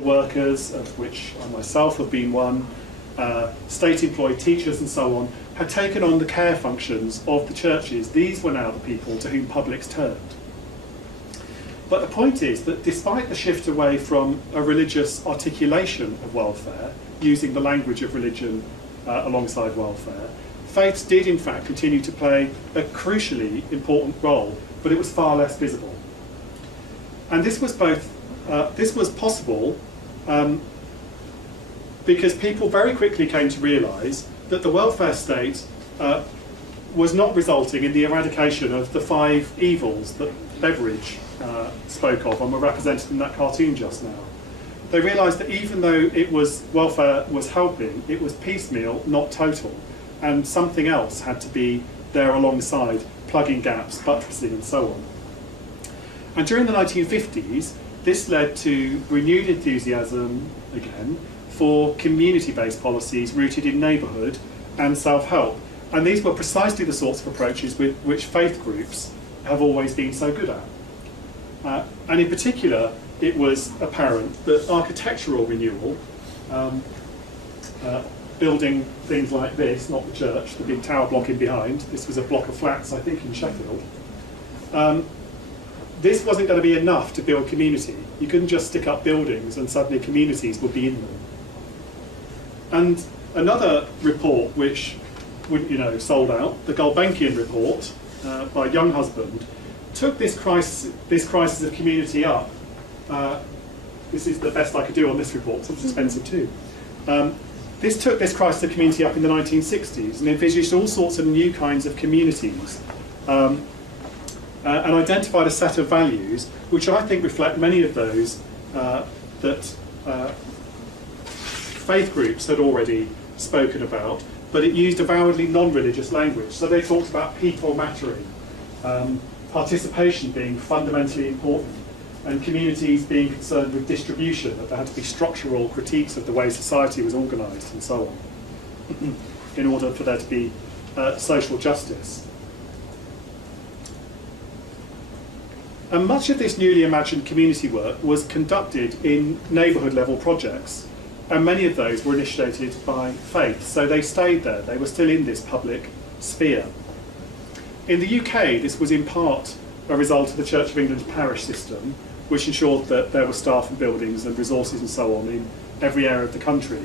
workers, of which I myself have been one, state-employed teachers and so on, had taken on the care functions of the churches. These were now the people to whom publics turned. But the point is that despite the shift away from a religious articulation of welfare, using the language of religion alongside welfare, faiths did in fact continue to play a crucially important role, but it was far less visible. And this was possible because people very quickly came to realise that the welfare state was not resulting in the eradication of the 5 evils that Beveridge spoke of and were represented in that cartoon just now. They realised that even though welfare was helping, it was piecemeal, not total, and something else had to be there alongside, plugging gaps, buttressing and so on. And during the 1950s, this led to renewed enthusiasm, again, for community-based policies rooted in neighbourhood and self-help. And these were precisely the sorts of approaches with which faith groups have always been so good at. And in particular, it was apparent that architectural renewal, building things like this, not the church, the big tower block in behind, this was a block of flats, I think, in Sheffield, this wasn't going to be enough to build community. You couldn't just stick up buildings and suddenly communities would be in them. And another report which sold out, the Gulbenkian report by Younghusband, took this crisis of community up. This is the best I could do on this report, so it's expensive too. This took this crisis of community up in the 1960s and envisaged all sorts of new kinds of communities and identified a set of values which I think reflect many of those that faith groups had already spoken about, but it used avowedly non-religious language. So they talked about people mattering, participation being fundamentally important, and communities being concerned with distribution, that there had to be structural critiques of the way society was organised and so on, in order for there to be social justice. And much of this newly imagined community work was conducted in neighbourhood level projects, and many of those were initiated by faith, so they stayed there, they were still in this public sphere. In the UK, this was in part a result of the Church of England's parish system, which ensured that there were staff and buildings and resources and so on in every area of the country.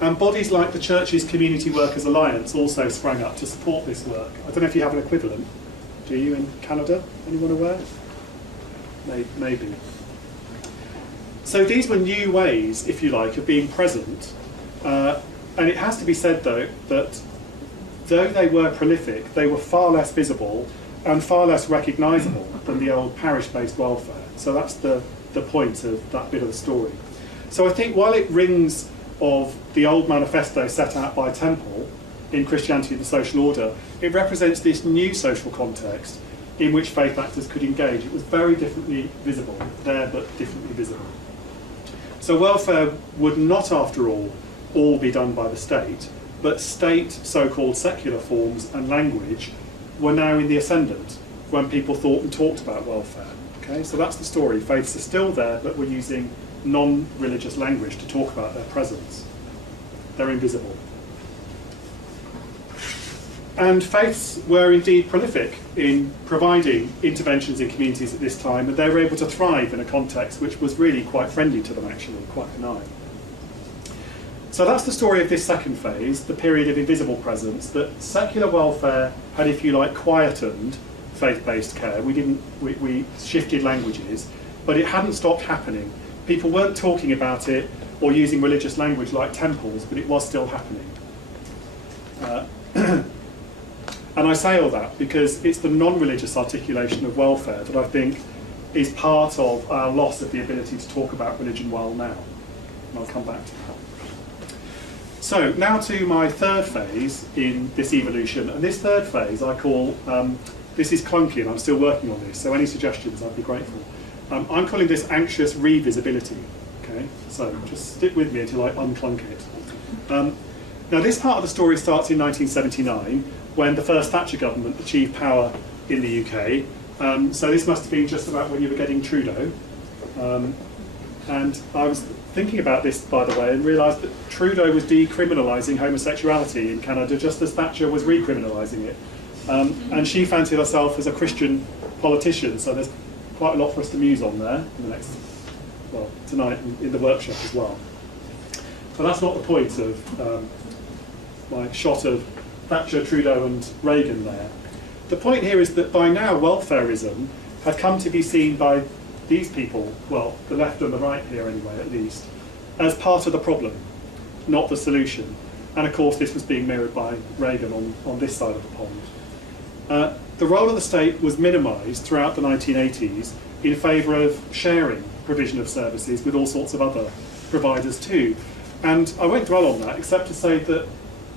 And bodies like the Church's Community Workers Alliance also sprang up to support this work. I don't know if you have an equivalent. Do you in Canada? Anyone aware? Maybe. So these were new ways, if you like, of being present. And it has to be said, though, that though they were prolific, they were far less visible and far less recognisable than the old parish-based welfare. So that's the point of that bit of the story. So I think while it rings of the old manifesto set out by Temple in Christianity the Social Order, it represents this new social context in which faith actors could engage. It was very differently visible, there but differently visible. So welfare would not, after all be done by the state, but state so-called secular forms and language were now in the ascendant when people thought and talked about welfare. Okay, so that's the story. Faiths are still there, but we're using non-religious language to talk about their presence. They're invisible. And faiths were indeed prolific in providing interventions in communities at this time, and they were able to thrive in a context which was really quite friendly to them, actually, quite benign. So that's the story of this second phase, the period of invisible presence, that secular welfare had, if you like, quietened faith-based care. We shifted languages, but it hadn't stopped happening. People weren't talking about it or using religious language like temples, but it was still happening. And I say all that because it's the non-religious articulation of welfare that I think is part of our loss of the ability to talk about religion well now. And I'll come back to that. So now to my third phase in this evolution, and this third phase I call, this is clunky and I'm still working on this, so any suggestions I'd be grateful. I'm calling this anxious revisibility, okay? So just stick with me until I unclunk it. Now this part of the story starts in 1979, when the first Thatcher government achieved power in the UK. So this must have been just about when you were getting Trudeau. And I was thinking about this, by the way, and realised that Trudeau was decriminalising homosexuality in Canada just as Thatcher was recriminalising it. And she fancied herself as a Christian politician, so there's quite a lot for us to muse on there in the next, well, tonight in the workshop as well. But that's not the point of my shot of Thatcher, Trudeau and Reagan there. The point here is that by now welfarism had come to be seen by these people, well, the left and the right here anyway at least, as part of the problem, not the solution. And of course this was being mirrored by Reagan on this side of the pond. The role of the state was minimised throughout the 1980s in favour of sharing provision of services with all sorts of other providers too. And I won't dwell on that except to say that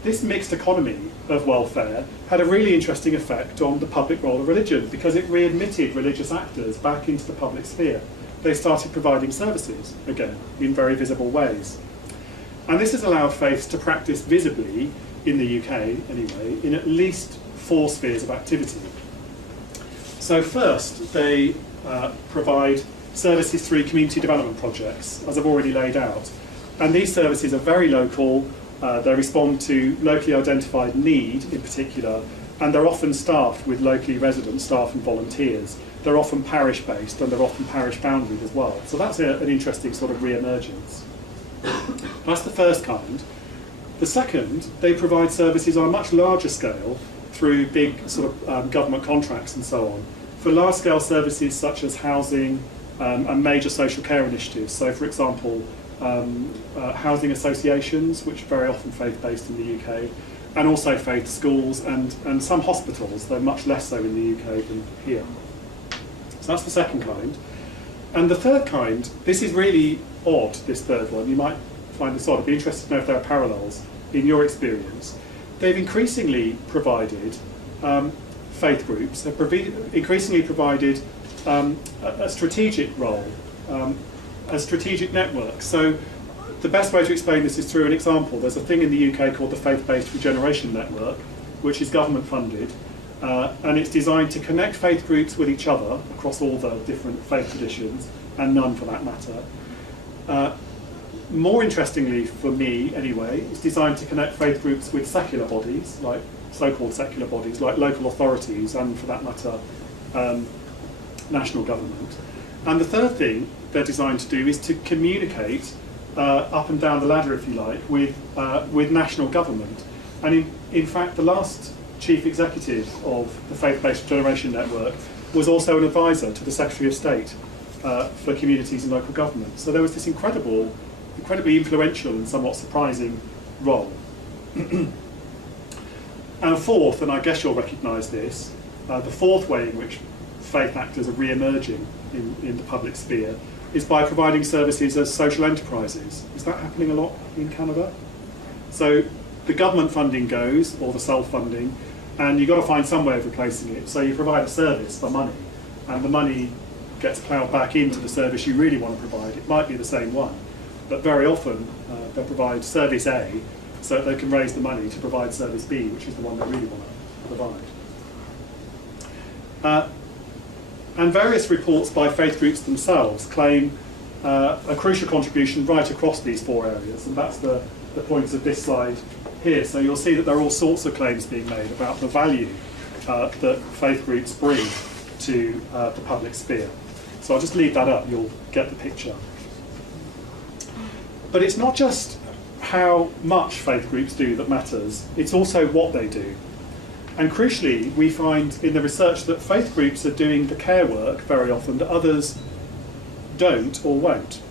this mixed economy of welfare had a really interesting effect on the public role of religion because it readmitted religious actors back into the public sphere. They started providing services again in very visible ways. And this has allowed faiths to practice visibly, in the UK anyway, in at least 4 spheres of activity. So first, they provide services through community development projects, as I've already laid out. And these services are very local. They respond to locally identified need in particular, and they're often staffed with locally resident staff and volunteers. They're often parish-based and they're often parish-boundaried as well. So that's an interesting sort of re-emergence. That's the first kind. The second, they provide services on a much larger scale through big sort of government contracts and so on, for large-scale services such as housing and major social care initiatives. So for example, housing associations, which are very often faith-based in the UK, and also faith schools and some hospitals, though much less so in the UK than here. So that's the second kind. And the third kind, this is really odd, this third one. You might find this odd. I'd be interested to know if there are parallels in your experience. They've increasingly provided, faith groups have increasingly provided a strategic role, a strategic network. So the best way to explain this is through an example. There's a thing in the UK called the Faith-Based Regeneration Network, which is government funded, and it's designed to connect faith groups with each other across all the different faith traditions, and none for that matter. More interestingly for me anyway, it's designed to connect faith groups with secular bodies, like so-called secular bodies, like local authorities and for that matter national government. And the third thing they're designed to do is to communicate up and down the ladder, if you like, with national government. And in fact, the last chief executive of the Faith-Based Regeneration Network was also an advisor to the Secretary of State for Communities and Local Government. So there was this incredibly influential and somewhat surprising role. And a fourth, and I guess you'll recognise this, the fourth way in which faith actors are re-emerging in the public sphere is by providing services as social enterprises. Is that happening a lot in Canada? So the government funding goes, or the self-funding, and you've got to find some way of replacing it. So you provide a service for money, and the money gets ploughed back into the service you really want to provide. It might be the same one, but very often they'll provide service A so that they can raise the money to provide service B, which is the one they really want to provide. And various reports by faith groups themselves claim a crucial contribution right across these 4 areas, and that's the point of this slide here. So you'll see that there are all sorts of claims being made about the value that faith groups bring to the public sphere. So I'll just leave that up, you'll get the picture. But it's not just how much faith groups do that matters, it's also what they do. And crucially, we find in the research that faith groups are doing the care work very often that others don't or won't.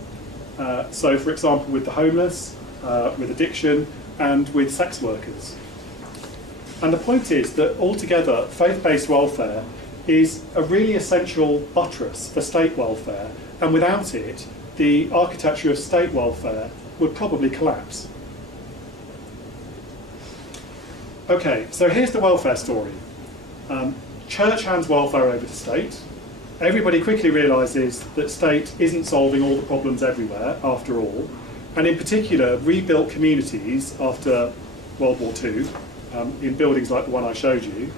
So for example, with the homeless, with addiction, and with sex workers. And the point is that altogether, faith-based welfare is a really essential buttress for state welfare, and without it, the architecture of state welfare would probably collapse. Okay, so here's the welfare story. Church hands welfare over to state. Everybody quickly realises that state isn't solving all the problems everywhere, after all, and in particular, rebuilt communities after World War II, in buildings like the one I showed you,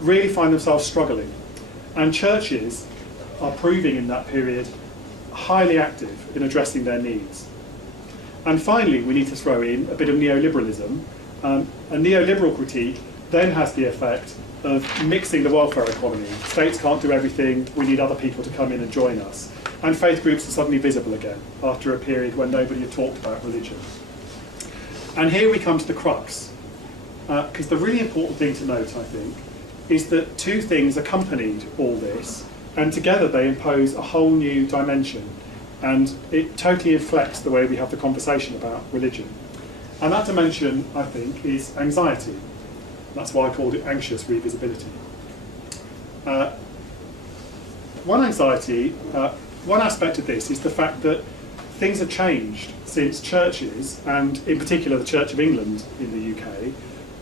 really find themselves struggling. And churches are proving in that period highly active in addressing their needs. And finally, we need to throw in a bit of neoliberalism. A neoliberal critique then has the effect of mixing the welfare economy. States can't do everything, we need other people to come in and join us. And faith groups are suddenly visible again, after a period when nobody had talked about religion. And here we come to the crux, because the really important thing to note, I think, is that two things accompanied all this, and together they impose a whole new dimension, and it totally inflects the way we have the conversation about religion. And that dimension, I think, is anxiety. That's why I called it anxious revisibility. One aspect of this is the fact that things have changed since churches, and in particular the Church of England in the UK,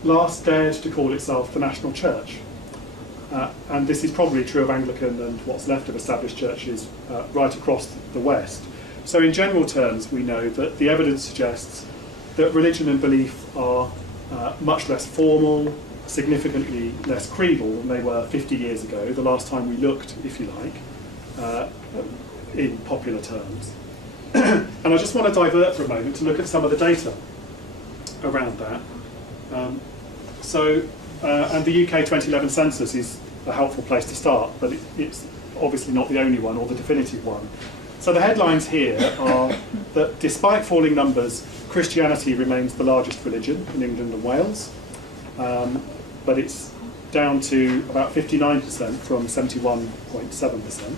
last dared to call itself the national church. And this is probably true of Anglican and what's left of established churches right across the West. So in general terms, we know that the evidence suggests that religion and belief are much less formal, significantly less creedal than they were 50 years ago, the last time we looked, if you like, in popular terms. And I just want to divert for a moment to look at some of the data around that. And the UK 2011 census is a helpful place to start, but it's obviously not the only one or the definitive one. So the headlines here are that despite falling numbers, Christianity remains the largest religion in England and Wales, but it's down to about 59% from 71.7%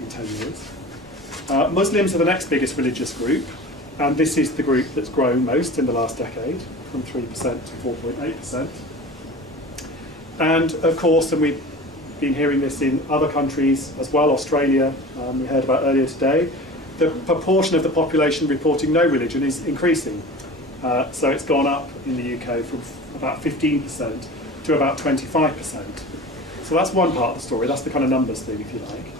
in 10 years. Muslims are the next biggest religious group, and this is the group that's grown most in the last decade, from 3% to 4.8%. And of course, and we've been hearing this in other countries as well, Australia, we heard about earlier today, the proportion of the population reporting no religion is increasing. So it's gone up in the UK from about 15% to about 25%. So that's one part of the story, that's the kind of numbers thing, if you like.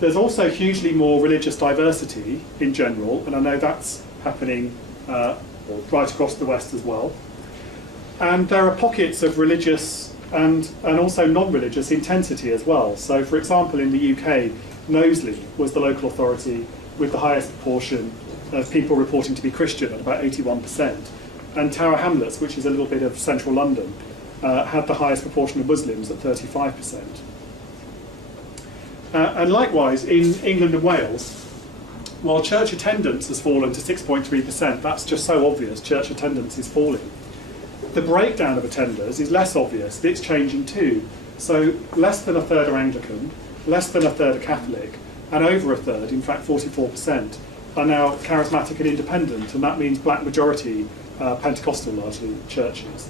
There's also hugely more religious diversity in general, and I know that's happening right across the West as well. And there are pockets of religious and also non-religious intensity as well. So for example, in the UK, Knowsley was the local authority with the highest proportion of people reporting to be Christian at about 81%. And Tower Hamlets, which is a little bit of central London, had the highest proportion of Muslims at 35%. And likewise, in England and Wales, while church attendance has fallen to 6.3%, that's just so obvious, church attendance is falling. The breakdown of attenders is less obvious, it's changing too. So less than a third are Anglican, less than a third are Catholic, and over a third, in fact 44%, are now charismatic and independent, and that means black majority Pentecostal largely churches.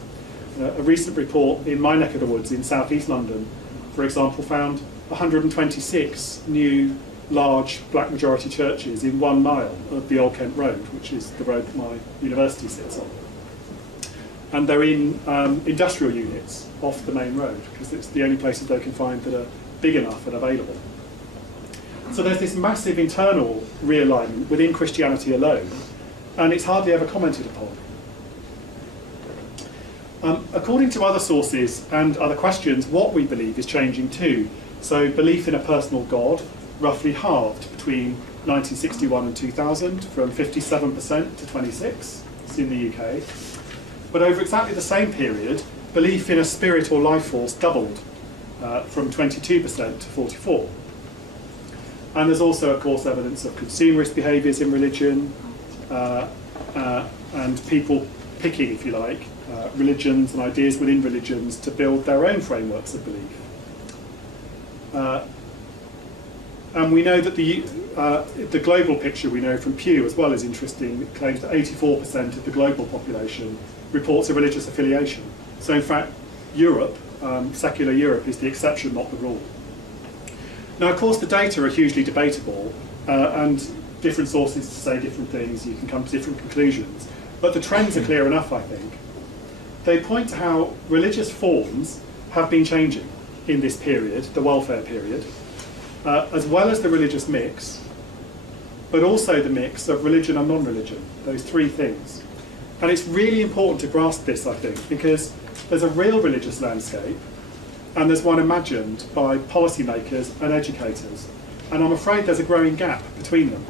A recent report in my neck of the woods in southeast London, for example, found 126 new large black majority churches in 1 mile of the Old Kent Road, which is the road that my university sits on. And they're in industrial units off the main road, because it's the only places they can find that are big enough and available. So there's this massive internal realignment within Christianity alone, and it's hardly ever commented upon. According to other sources and other questions, what we believe is changing too. So belief in a personal God roughly halved between 1961 and 2000, from 57% to 26%. It's in the UK. But over exactly the same period, belief in a spirit or life force doubled from 22% to 44%. And there's also, of course, evidence of consumerist behaviours in religion and people picking, if you like, religions and ideas within religions to build their own frameworks of belief. And we know that the global picture we know from Pew as well is interesting. It claims that 84% of the global population reports a religious affiliation. So in fact, Europe, secular Europe, is the exception, not the rule. Now, of course, the data are hugely debatable, and different sources say different things. You can come to different conclusions. But the trends are clear enough, I think. They point to how religious forms have been changing in this period, the welfare period, as well as the religious mix, but also the mix of religion and non-religion, those three things. And it's really important to grasp this, I think, because there's a real religious landscape, and there's one imagined by policymakers and educators. And I'm afraid there's a growing gap between them.